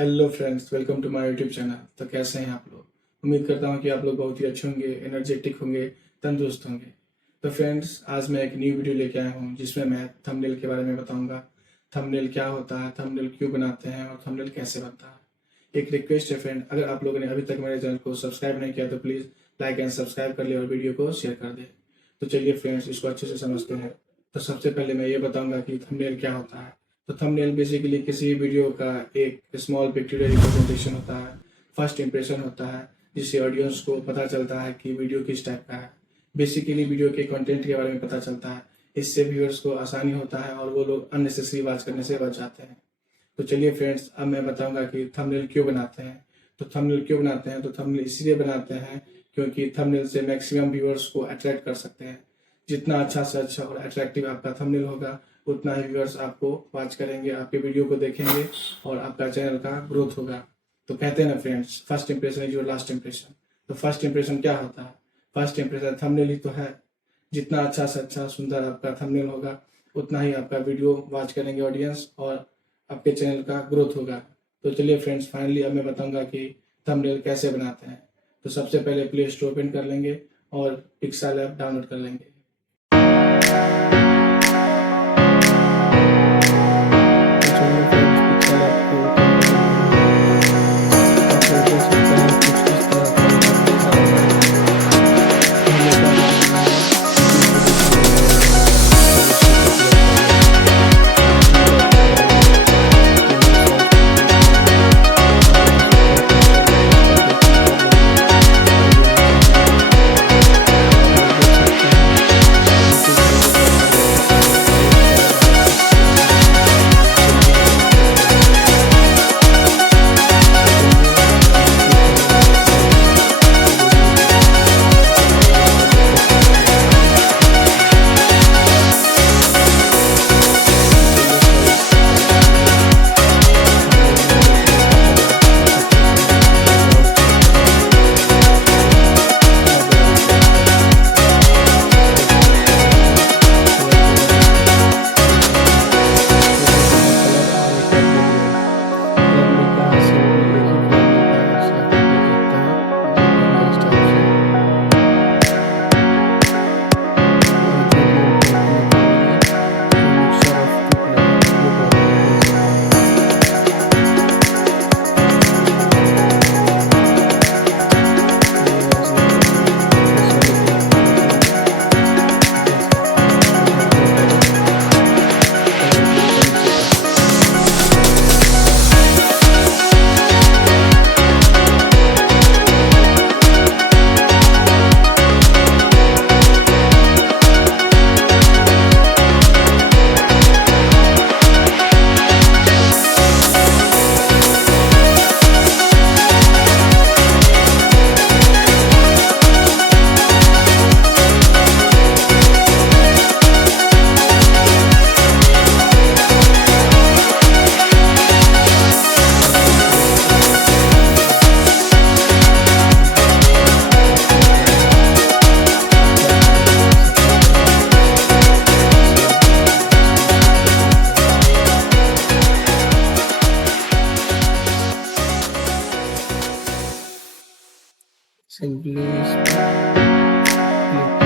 Hello friends, welcome to my YouTube channel. तो कैसे हैं आप लोग? उम्मीद करता हूं कि आप लोग बहुत ही अच्छे होंगे, एनर्जेटिक होंगे, तंदुरुस्त होंगे। तो फ्रेंड्स, आज मैं एक न्यू वीडियो लेके आया हूं जिसमें मैं थंबनेल के बारे में बताऊंगा। थंबनेल क्या होता है, थंबनेल क्यों बनाते हैं और थंबनेल कैसे बनता है। एक रिक्वेस्ट है फ्रेंड, अगर आप लोगों ने अभी तक मेरे चैनल को सब्सक्राइब नहीं किया तो प्लीज़ लाइक एंड सब्सक्राइब कर ले और वीडियो को शेयर कर दे। तो चलिए फ्रेंड्स, इसको अच्छे से समझते हैं। तो सबसे पहले मैं ये बताऊंगा कि थंबनेल क्या होता है। तो थंबनेल बेसिकली किसी भी वीडियो का एक स्मॉल पिक्चोरियल रिप्रेजेंटेशन होता है, फर्स्ट इंप्रेशन होता है, जिससे ऑडियंस को पता चलता है कि वीडियो किस टाइप का है। बेसिकली वीडियो के कंटेंट के बारे में पता चलता है। इससे व्यूअर्स को आसानी होता है और वो लोग अननेसेसरी वॉच करने से बच जाते हैं। तो चलिए फ्रेंड्स, अब मैं बताऊंगा कि थंबनेल क्यों बनाते हैं। तो थंबनेल क्यों बनाते हैं, तो थंबनेल इसलिए बनाते हैं क्योंकि थंबनेल से मैक्सिमम व्यूअर्स को अट्रैक्ट कर सकते हैं। जितना अच्छा से अच्छा और अट्रैक्टिव आपका थंबनेल होगा, उतना ही व्यूअर्स आपको वॉच करेंगे, आपके वीडियो को देखेंगे और आपका चैनल का ग्रोथ होगा। तो कहते हैं ना friends, first impression is your last impression. तो फर्स्ट इंप्रेशन क्या होता है? फर्स्ट इंप्रेशन थंबनेल ही तो है। जितना अच्छा से अच्छा सुंदर आपका थंबनेल होगा, उतना ही आपका वीडियो वॉच करेंगे ऑडियंस और आपके चैनल का ग्रोथ होगा। तो चलिए फ्रेंड्स, फाइनली अब मैं बताऊंगा कि थंबनेल कैसे बनाते हैं। तो सबसे पहले प्ले स्टोर ओपन कर लेंगे और पिक्सेलैब डाउनलोड कर लेंगे। Simply click